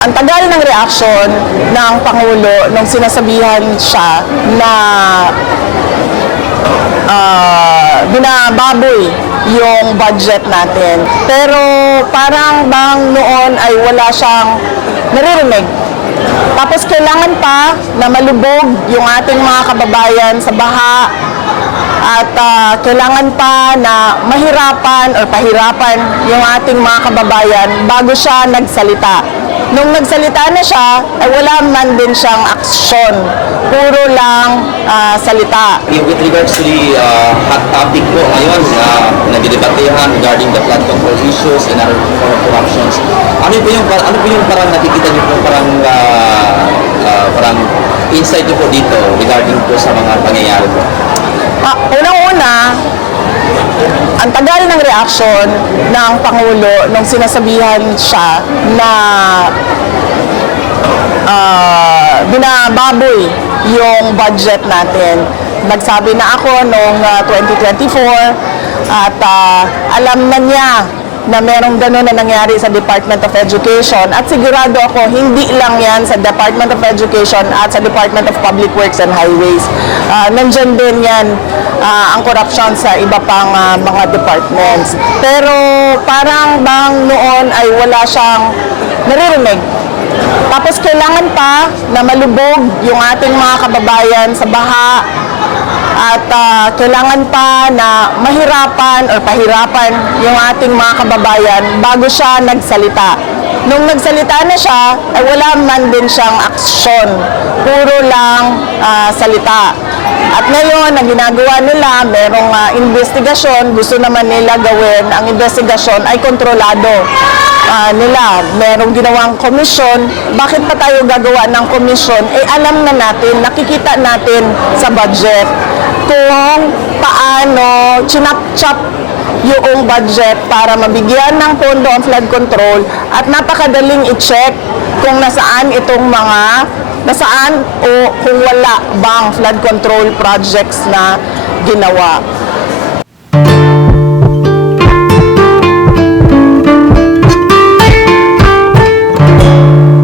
Ang tagal ng reaksyon ng Pangulo nung sinasabihan siya na binababoy yung budget natin. Pero parang bang noon ay wala siyang naririnig. Tapos kailangan pa na malubog yung ating mga kababayan sa baha at kailangan pa na mahirapan o pahirapan yung ating mga kababayan bago siya nagsalita. Nung nagsalita na siya, ay wala man din siyang aksyon. Puro lang salita. With regards to the hot topic po ngayon na nagdedebatehan regarding the flood control issues and other form of corruptions, ano po yung parang nakikita niyo po parang insight niyo po dito regarding po sa mga pangyayari po? Unang-una, ang tagal ng reaksyon ng Pangulo nung sinasabihan siya na binababoy yung budget natin. Nagsabi na ako noong 2024 at alam na niya na merong gano'n na nangyari sa Department of Education at sigurado ako hindi lang yan sa Department of Education at sa Department of Public Works and Highways. Nandyan din yan ang corruption sa iba pang mga departments. Pero parang bang noon ay wala siyang naririnig. Tapos kailangan pa na malubog yung ating mga kababayan sa baha at kailangan pa na mahirapan o pahirapan yung ating mga kababayan bago siya nagsalita. Nung nagsalita na siya, ay wala man din siyang aksyon. Puro lang salita. At ngayon, ang ginagawa nila, merong investigasyon, gusto naman nila gawin, ang investigasyon ay kontrolado nila. Merong ginawang komisyon, bakit pa tayo gagawa ng komisyon? Eh alam na natin, nakikita natin sa budget kung paano chinap-chap yung budget para mabigyan ng pondo ang flood control at napakadaling i-check kung nasaan o kung wala bang flood control projects na ginawa.